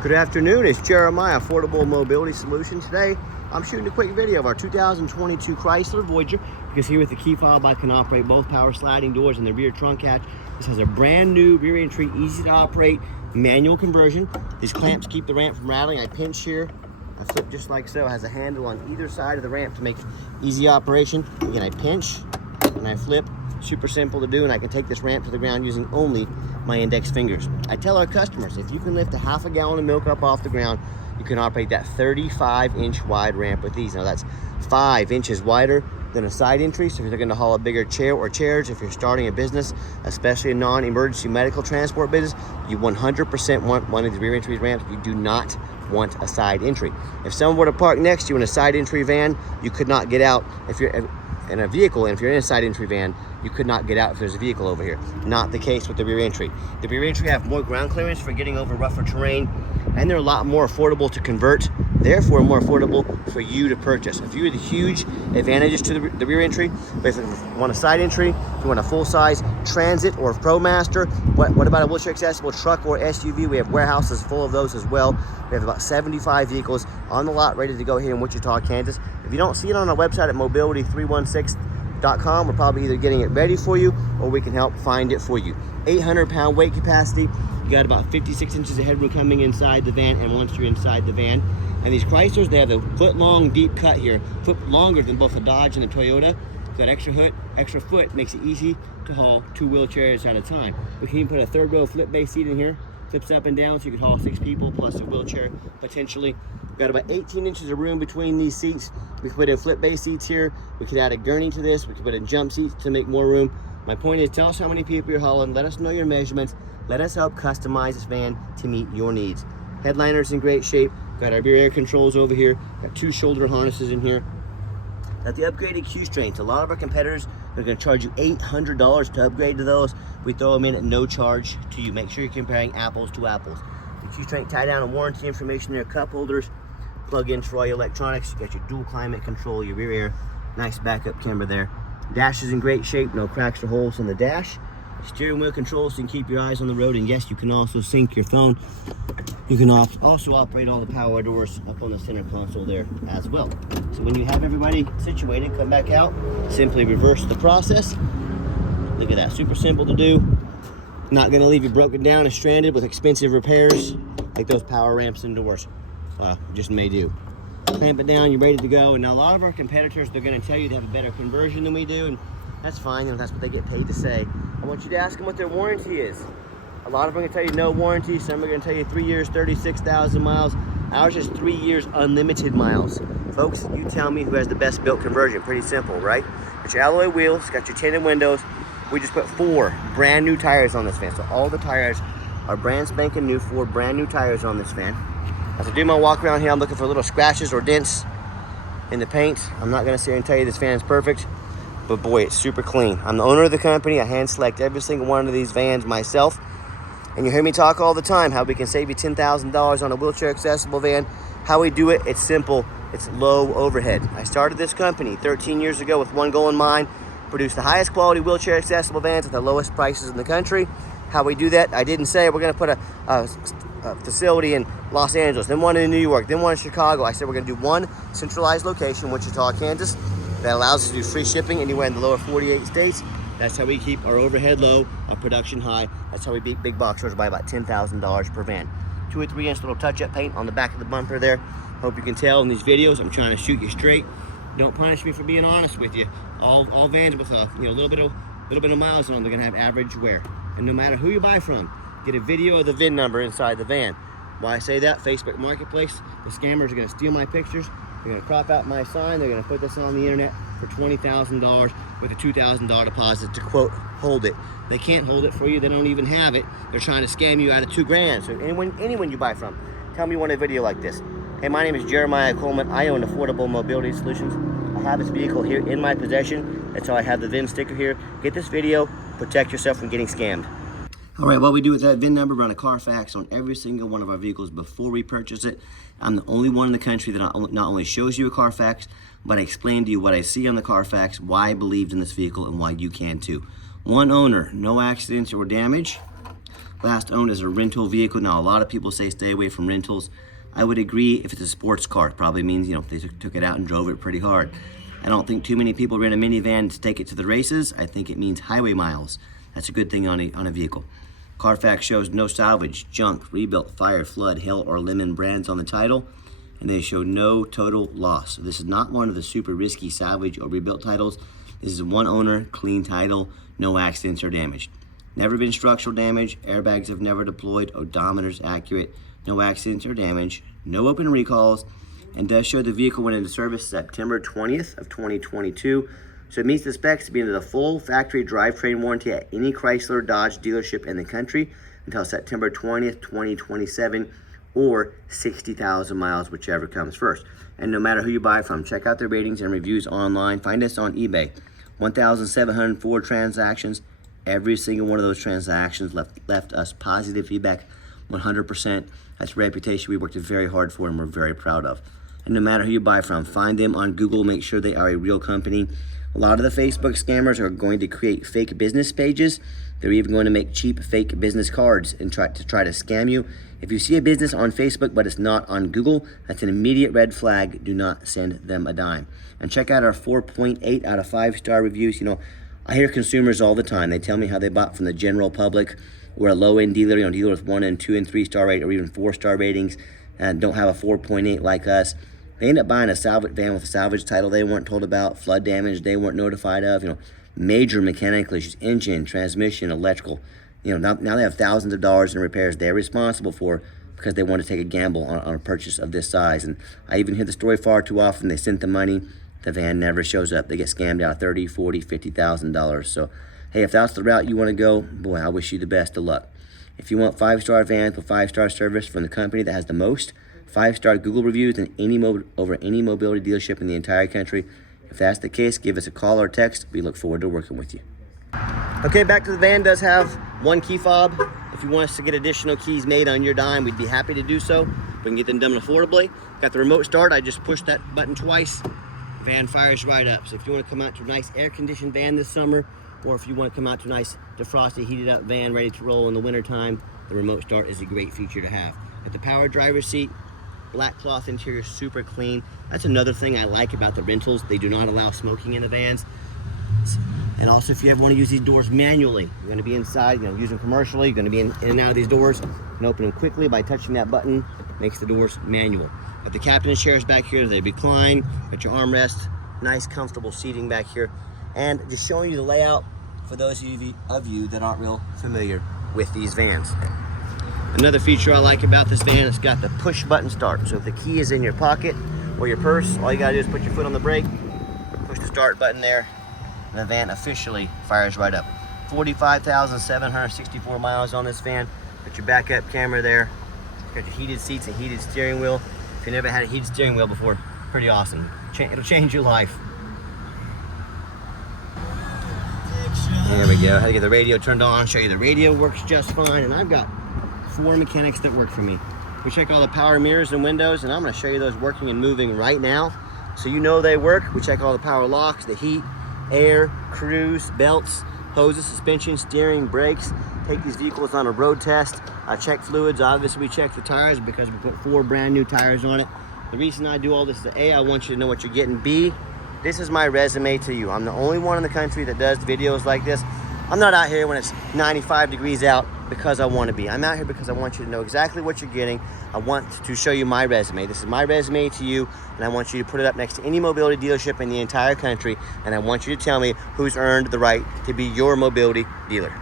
Good afternoon, it's Jeremiah, Affordable Mobility Solutions. Today, I'm shooting a quick video of our 2022 Chrysler Voyager. You can see with the key fob, I can operate both power sliding doors and the rear trunk hatch. This has a brand new rear entry, easy to operate, manual conversion. These clamps keep the ramp from rattling. I pinch here, I flip just like so. It has a handle on either side of the ramp to make easy operation. Again, I pinch and I flip. Super simple to do, and I can take this ramp to the ground using only my index fingers. I tell our customers, if you can lift a half a gallon of milk up off the ground, you can operate that 35-inch wide ramp with these. Now that's 5 inches wider than a side entry, so if you're looking to haul a bigger chair or chairs, if you're starting a business, especially a non-emergency medical transport business, you 100% want one of these rear entry ramps. You do not want a side entry. If someone were to park next to you in a side entry van, you could not get out. If you're in a vehicle, and if you're in a side entry van, you could not get out if there's a vehicle over here. Not the case with the rear entry. The rear entry have more ground clearance for getting over rougher terrain, and they're a lot more affordable to convert, therefore more affordable for you to purchase. A few of the huge advantages to the rear entry, basically if you want a side entry, if you want a full-size Transit or ProMaster, what about a wheelchair accessible truck or SUV? We have warehouses full of those as well. We have about 75 vehicles on the lot ready to go here in Wichita, Kansas. If you don't see it on our website at mobility316.com, we're probably either getting it ready for you or we can help find it for you. 800-pound weight capacity. You got about 56 inches of headroom coming inside the van, and once you're inside the van. And these Chryslers, they have a foot-long deep cut here, foot longer than both the Dodge and the Toyota. So that extra foot makes it easy to haul 2 wheelchairs at a time. We can even put a third row flip base seat in here, flips up and down, so you can haul 6 people plus a wheelchair potentially. We've got about 18 inches of room between these seats. We can put in flip base seats here. We could add a gurney to this. We could put in jump seats to make more room. My point is, tell us how many people you're hauling. Let us know your measurements. Let us help customize this van to meet your needs. Headliner's in great shape. Got our rear air controls over here. Got 2 shoulder harnesses in here. Got the upgraded Q-strains. A lot of our competitors are going to charge you $800 to upgrade to those. We throw them in at no charge to you. Make sure you're comparing apples to apples. The Q-strain tie down and warranty information there, cup holders, plug-ins for all your electronics. You got your dual climate control, your rear air, nice backup camera there. Dash is in great shape, no cracks or holes in the dash. Steering wheel controls so you can keep your eyes on the road, and yes, you can also sync your phone. You can also operate all the power doors up on the center console there as well. So when you have everybody situated, come back out, simply reverse the process. Look at that, super simple to do. Not gonna leave you broken down and stranded with expensive repairs like those power ramps and doors just may do. Clamp it down, you're ready to go. And now a lot of our competitors, they're gonna tell you they have a better conversion than we do, and that's fine, you know, that's what they get paid to say. I want you to ask them what their warranty is. A lot of them are gonna tell you no warranty, some are gonna tell you 3 years, 36,000 miles. Ours is 3 years, unlimited miles. Folks, you tell me who has the best built conversion. Pretty simple, right? Got your alloy wheels, got your tinted windows. We just put 4 brand new tires on this van. So all the tires are brand spanking new, 4 brand new tires on this van. As I do my walk around here, I'm looking for little scratches or dents in the paint. I'm not gonna sit here and tell you this van is perfect, but boy, it's super clean. I'm the owner of the company. I hand select every single one of these vans myself. And you hear me talk all the time how we can save you $10,000 on a wheelchair accessible van. How we do it, it's simple. It's low overhead. I started this company 13 years ago with one goal in mind: produce the highest quality wheelchair accessible vans at the lowest prices in the country. How we do that, I didn't say we're gonna put a facility in Los Angeles, then one in New York, then one in Chicago. I said we're gonna do one centralized location, Wichita, Kansas, that allows us to do free shipping anywhere in the lower 48 states. That's how we keep our overhead low, our production high. That's how we beat big box stores by about $10,000 per van. 2 or 3 inch little touch-up paint on the back of the bumper there. Hope you can tell in these videos, I'm trying to shoot you straight. Don't punish me for being honest with you. All vans with a little bit of miles on them, they're gonna have average wear. And no matter who you buy from, get a video of the VIN number inside the van. Why I say that? Facebook Marketplace, the scammers are gonna steal my pictures. They're gonna crop out my sign. They're gonna put this on the internet for $20,000 with a $2,000 deposit to, quote, hold it. They can't hold it for you. They don't even have it. They're trying to scam you out of $2 grand. So anyone you buy from, tell me you want a video like this. Hey, my name is Jeremiah Coleman. I own Affordable Mobility Solutions. I have this vehicle here in my possession. That's how I have the VIN sticker here. Get this video, protect yourself from getting scammed. All right, what we do with that VIN number, run a Carfax on every single one of our vehicles before we purchase it. I'm the only one in the country that not only shows you a Carfax, but I explain to you what I see on the Carfax, why I believed in this vehicle, and why you can too. One owner, no accidents or damage. last owned as a rental vehicle. Now, a lot of people say stay away from rentals. I would agree if it's a sports car. It probably means, you know, they took it out and drove it pretty hard. I don't think too many people rent a minivan to take it to the races. I think it means highway miles. That's a good thing on a vehicle. Carfax shows no salvage, junk, rebuilt, fire, flood, hail, or lemon brands on the title, and they show no total loss. So this is not one of the super risky salvage or rebuilt titles. This is one owner, clean title, no accidents or damage. Never been structural damage, airbags have never deployed, odometer's accurate, no accidents or damage, no open recalls, and does show the vehicle went into service September 20th of 2022. So it meets the specs to be into the full factory drivetrain warranty at any Chrysler Dodge dealership in the country until September 20th, 2027, or 60,000 miles, whichever comes first. And no matter who you buy from, check out their ratings and reviews online. Find us on eBay. 1,704 transactions. Every single one of those transactions left us positive feedback, 100%. That's a reputation we worked very hard for and we're very proud of. And no matter who you buy from, find them on Google, make sure they are a real company. A lot of the Facebook scammers are going to create fake business pages. They're even going to make cheap fake business cards and try to scam you. If you see a business on Facebook but it's not on Google, that's an immediate red flag. Do not send them a dime. And check out our 4.8 out of 5-star reviews. You know, I hear consumers all the time. They tell me how they bought from the general public. We're a low-end dealer, you know, dealer with 1 and 2 and 3-star rate or even 4-star ratings and don't have a 4.8 like us. They end up buying a salvage van with a salvage title they weren't told about, flood damage they weren't notified of, you know, major mechanical issues, engine, transmission, electrical. You know, now they have thousands of dollars in repairs they're responsible for because they want to take a gamble on a purchase of this size. And I even hear the story far too often. They sent the money, the van never shows up. They get scammed out of $30,000, $40,000, $50,000. So, hey, if that's the route you want to go, boy, I wish you the best of luck. If you want 5-star vans with 5-star service from the company that has the most 5-star Google reviews than over any mobility dealership in the entire country, if that's the case, give us a call or text. We look forward to working with you. Okay, back to the van. Does have one key fob. If you want us to get additional keys made on your dime, we'd be happy to do so. We can get them done affordably. Got the remote start. I just pushed that button twice. Van fires right up. So if you want to come out to a nice air-conditioned van this summer, or if you want to come out to a nice defrosted, heated up van ready to roll in the wintertime, the remote start is a great feature to have. At the power driver's seat, black cloth interior, super clean. That's another thing I like about the rentals. They do not allow smoking in the vans. And also, if you ever want to use these doors manually, you're going to be inside, you know, use them commercially, you're going to be in and out of these doors, you can open them quickly by touching that button. Makes the doors manual. Got the captain's chairs back here. They recline. Got your armrest. Nice, comfortable seating back here. And just showing you the layout for those of you that aren't real familiar with these vans. Another feature I like about this van, it's got the push button start. So if the key is in your pocket or your purse, all you gotta do is put your foot on the brake, push the start button there, and the van officially fires right up. 45,764 miles on this van. Got your backup camera there. Got your heated seats and heated steering wheel. If you never had a heated steering wheel before, pretty awesome. It'll change your life. There we go. How to get the radio turned on. I'll show you the radio works just fine, and I've got 4 mechanics that work for me. We check all the power mirrors and windows, and I'm going to show you those working and moving right now so you know they work. We check all the power locks, the heat, air, cruise, belts, hoses, suspension, steering, brakes. Take these vehicles on a road test. I check fluids. Obviously, we check the tires because we put 4 brand new tires on it. The reason I do all this is A, I want you to know what you're getting. B, this is my resume to you. I'm the only one in the country that does videos like this. I'm not out here when it's 95 degrees out because I want to be. I'm out here because I want you to know exactly what you're getting. I want to show you my resume. This is my resume to you, and I want you to put it up next to any mobility dealership in the entire country, and I want you to tell me who's earned the right to be your mobility dealer.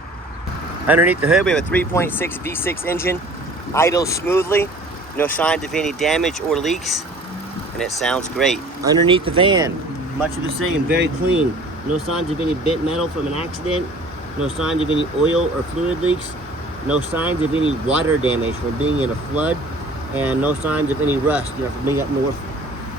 Underneath the hood, we have a 3.6 V6 engine, idles smoothly, no signs of any damage or leaks, and it sounds great. Underneath the van, much of the same, very clean. No signs of any bent metal from an accident, no signs of any oil or fluid leaks, no signs of any water damage from being in a flood, and no signs of any rust, from being up north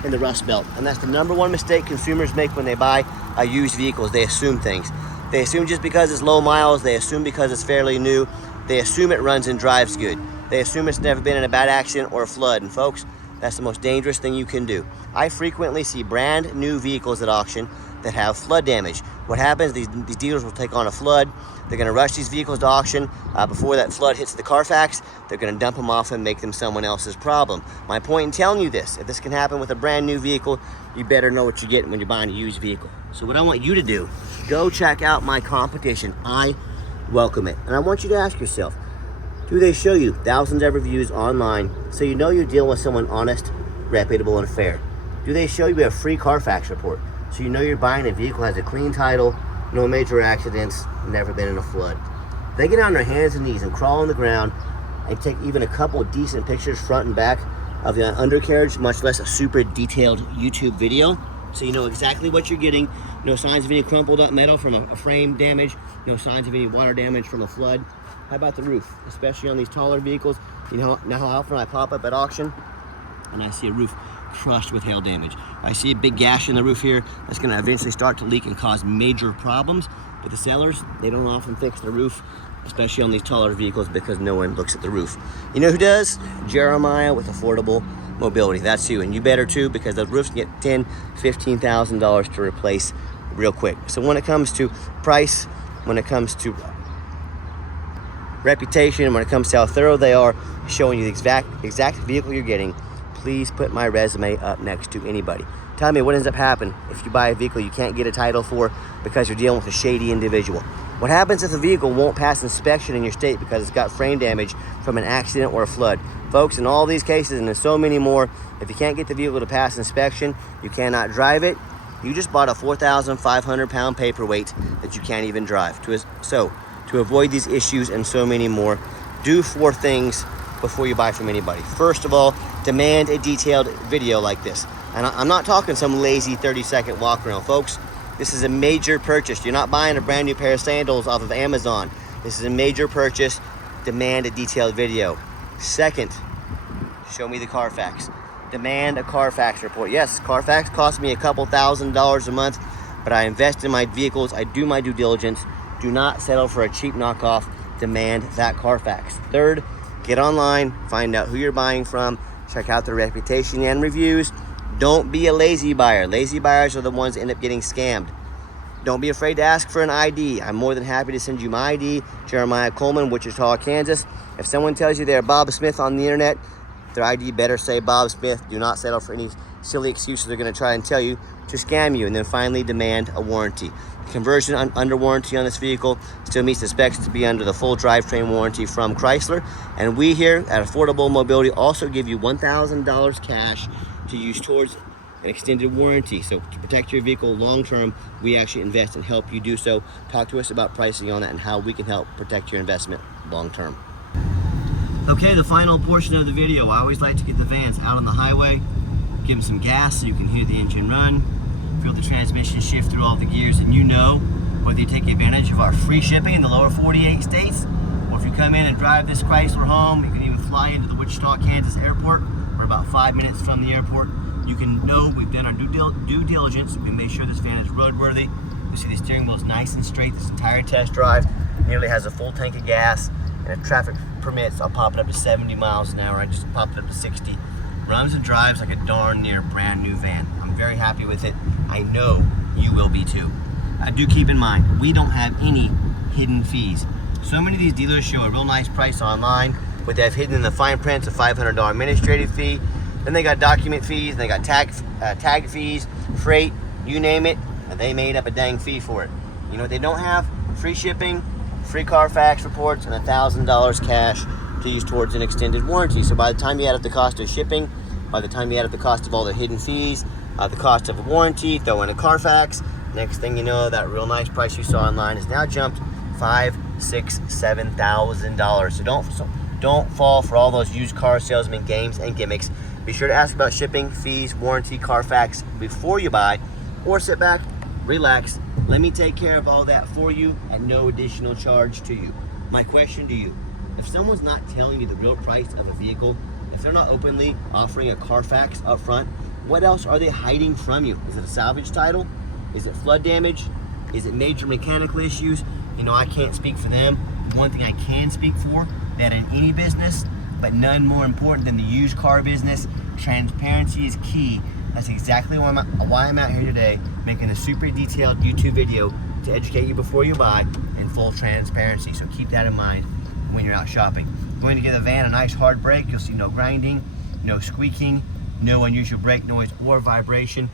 in the Rust Belt. And that's the #1 mistake consumers make when they buy used vehicles. They assume things. They assume just because it's low miles, they assume because it's fairly new, they assume it runs and drives good. They assume it's never been in a bad accident or a flood. And folks, that's the most dangerous thing you can do. I frequently see brand new vehicles at auction that have flood damage. What happens, these dealers will take on a flood. They're gonna rush these vehicles to auction. Before that flood hits the Carfax, they're gonna dump them off and make them someone else's problem. My point in telling you this, if this can happen with a brand new vehicle, you better know what you're getting when you're buying a used vehicle. So what I want you to do, go check out my competition. I welcome it. And I want you to ask yourself, do they show you thousands of reviews online so you know you're dealing with someone honest, reputable, and fair? Do they show you a free Carfax report so you know you're buying a vehicle that has a clean title, no major accidents, never been in a flood? They get on their hands and knees and crawl on the ground and take even a couple of decent pictures front and back of the undercarriage, much less a super detailed YouTube video, so you know exactly what you're getting. No signs of any crumpled up metal from a frame damage, no signs of any water damage from a flood. How about the roof? Especially on these taller vehicles. You know how often I pop up at auction and I see a roof crushed with hail damage. I see a big gash in the roof here that's going to eventually start to leak and cause major problems. But the sellers, they don't often fix the roof, especially on these taller vehicles, because no one looks at the roof. You know who does? Jeremiah with Affordable Mobility. That's you, and you better too, because those roofs can get $10,000, $15,000 to replace real quick. So when it comes to price, when it comes to reputation, when it comes to how thorough they are, showing you the exact vehicle you're getting, please put my resume up next to anybody. Tell me what ends up happening if you buy a vehicle you can't get a title for because you're dealing with a shady individual. What happens if the vehicle won't pass inspection in your state because it's got frame damage from an accident or a flood? Folks, in all these cases, and there's so many more, if you can't get the vehicle to pass inspection, you cannot drive it. You just bought a 4,500 pound paperweight that you can't even drive. So to avoid these issues and so many more, do 4 things before you buy from anybody. First of all, demand a detailed video like this. And I'm not talking some lazy 30-second walk around, folks. This is a major purchase. You're not buying a brand new pair of sandals off of Amazon. This is a major purchase. Demand a detailed video. Second, show me the Carfax. Demand a Carfax report. Yes, Carfax costs me a couple $1,000s a month, but I invest in my vehicles. I do my due diligence. Do not settle for a cheap knockoff. Demand that Carfax. Third, get online, find out who you're buying from, check out their reputation and reviews. Don't be a lazy buyer. Lazy buyers are the ones that end up getting scammed. Don't be afraid to ask for an ID. I'm more than happy to send you my ID, Jeremiah Coleman, Wichita, Kansas. If someone tells you they're Bob Smith on the internet, their ID better say Bob Smith. Do not settle for any silly excuses they're going to try and tell you to scam you. And then finally, demand a warranty. Conversion under warranty on this vehicle still meets the specs to be under the full drivetrain warranty from Chrysler. And we here at Affordable Mobility also give you $1,000 cash to use towards an extended warranty. So to protect your vehicle long term, we actually invest and help you do so. Talk to us about pricing on that and how we can help protect your investment long term. Okay, the final portion of the video. I always like to get the vans out on the highway, give them some gas so you can hear the engine run, feel the transmission shift through all the gears, and you know whether you take advantage of our free shipping in the lower 48 states, or if you come in and drive this Chrysler home, you can even fly into the Wichita, Kansas airport. We're about 5 minutes from the airport. You can know we've done our due diligence. We made sure this van is roadworthy. You see the steering wheel is nice and straight. This entire test drive nearly has a full tank of gas, and if traffic permits, I'll pop it up to 70 miles an hour. I just popped it up to 60. Runs and drives like a darn near brand new van. I'm very happy with it. I know you will be too. Do keep in mind, we don't have any hidden fees. So many of these dealers show a real nice price online, but they have hidden in the fine print a $500 administrative fee. Then they got document fees, and they got tag fees, freight, you name it, and they made up a dang fee for it. You know what they don't have? Free shipping, free Carfax reports, and $1,000 cash to use towards an extended warranty. So by the time you add up the cost of shipping, by the time you add up the cost of all the hidden fees, the cost of a warranty, throw in a Carfax, next thing you know, that real nice price you saw online has now jumped $5,000, $6,000, $7,000. So don't fall for all those used car salesman games and gimmicks. Be sure to ask about shipping, fees, warranty, Carfax before you buy, or sit back, relax, let me take care of all that for you at no additional charge to you. My question to you, if someone's not telling you the real price of a vehicle, if they're not openly offering a Carfax up front, what else are they hiding from you? Is it a salvage title? Is it flood damage? Is it major mechanical issues? You know, I can't speak for them. One thing I can speak for, that in any business, but none more important than the used car business, transparency is key That's exactly why I'm out here today, making a super detailed YouTube video to educate you before you buy in full transparency. So keep that in mind when you're out shopping. Going to give the van a nice hard brake. You'll see no grinding, no squeaking, no unusual brake noise or vibration.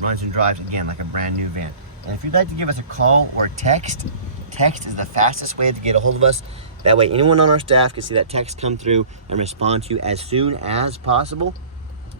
Runs and drives again like a brand new van. And if you'd like to give us a call or a text is the fastest way to get a hold of us. That way anyone on our staff can see that text come through and respond to you as soon as possible.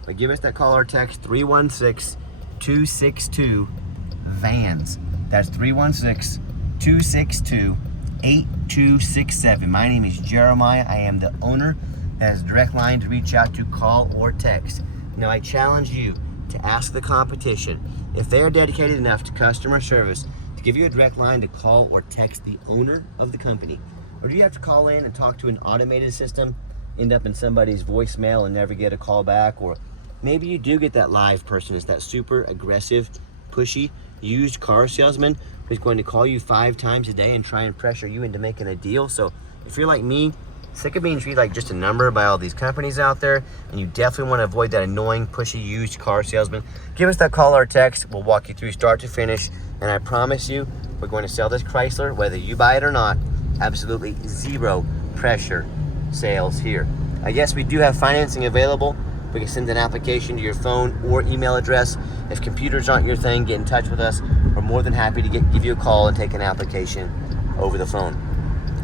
But give us that call or text, 316-262-VANS. That's 316-262-8267. My name is Jeremiah. I am the owner. That is a direct line to reach out to, call or text. Now I challenge you to ask the competition if they are dedicated enough to customer service to give you a direct line to call or text the owner of the company. Or do you have to call in and talk to an automated system, end up in somebody's voicemail and never get a call back? Or maybe you do get that live person. It's that super aggressive, pushy, used car salesman who's going to call you 5 times a day and try and pressure you into making a deal. So if you're like me, sick of being treated like just a number by all these companies out there, and you definitely want to avoid that annoying, pushy, used car salesman, give us that call or text. We'll walk you through start to finish, and I promise you, we're going to sell this Chrysler, whether you buy it or not. Absolutely zero pressure sales here. Yes, we do have financing available. We can send an application to your phone or email address. If computers aren't your thing, get in touch with us. We're more than happy to give you a call and take an application over the phone.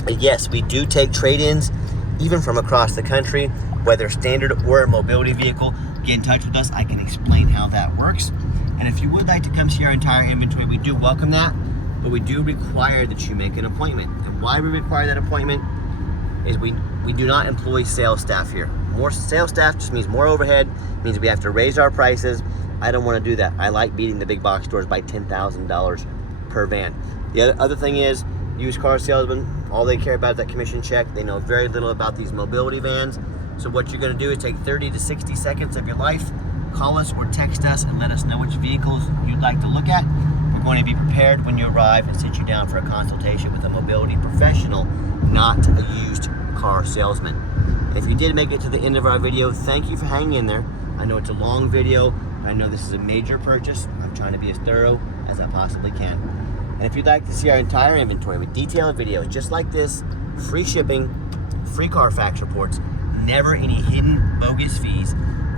Yes, we do take trade-ins, even from across the country, whether standard or a mobility vehicle. Get in touch with us. I can explain how that works. And if you would like to come see our entire inventory, we do welcome that, but we do require that you make an appointment. And why we require that appointment is we do not employ sales staff here. More sales staff just means more overhead, means we have to raise our prices. I don't want to do that. I like beating the big box stores by $10,000 per van. The other thing is, used car salesmen, all they care about is that commission check. They know very little about these mobility vans. So what you're going to do is take 30 to 60 seconds of your life, call us or text us and let us know which vehicles you'd like to look at. We're going to be prepared when you arrive and sit you down for a consultation with a mobility professional, not a used car salesman. And if you did make it to the end of our video, thank you for hanging in there. I know it's a long video. I know this is a major purchase. I'm trying to be as thorough as I possibly can. And if you'd like to see our entire inventory with detailed videos just like this, free shipping, free Carfax reports, never any hidden bogus fees,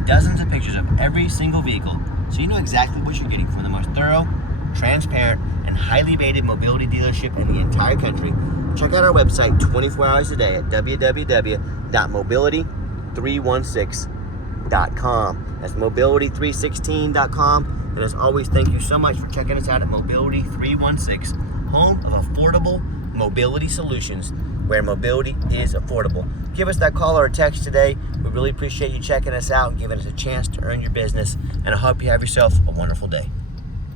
dozens of pictures of every single vehicle, so you know exactly what you're getting from the most thorough, transparent, and highly rated mobility dealership in the entire country, check out our website 24 hours a day at www.mobility316.com. That's mobility316.com. And as always, thank you so much for checking us out at Mobility 316, home of affordable mobility solutions, where mobility is affordable. Give us that call or a text today. We really appreciate you checking us out and giving us a chance to earn your business. And I hope you have yourself a wonderful day.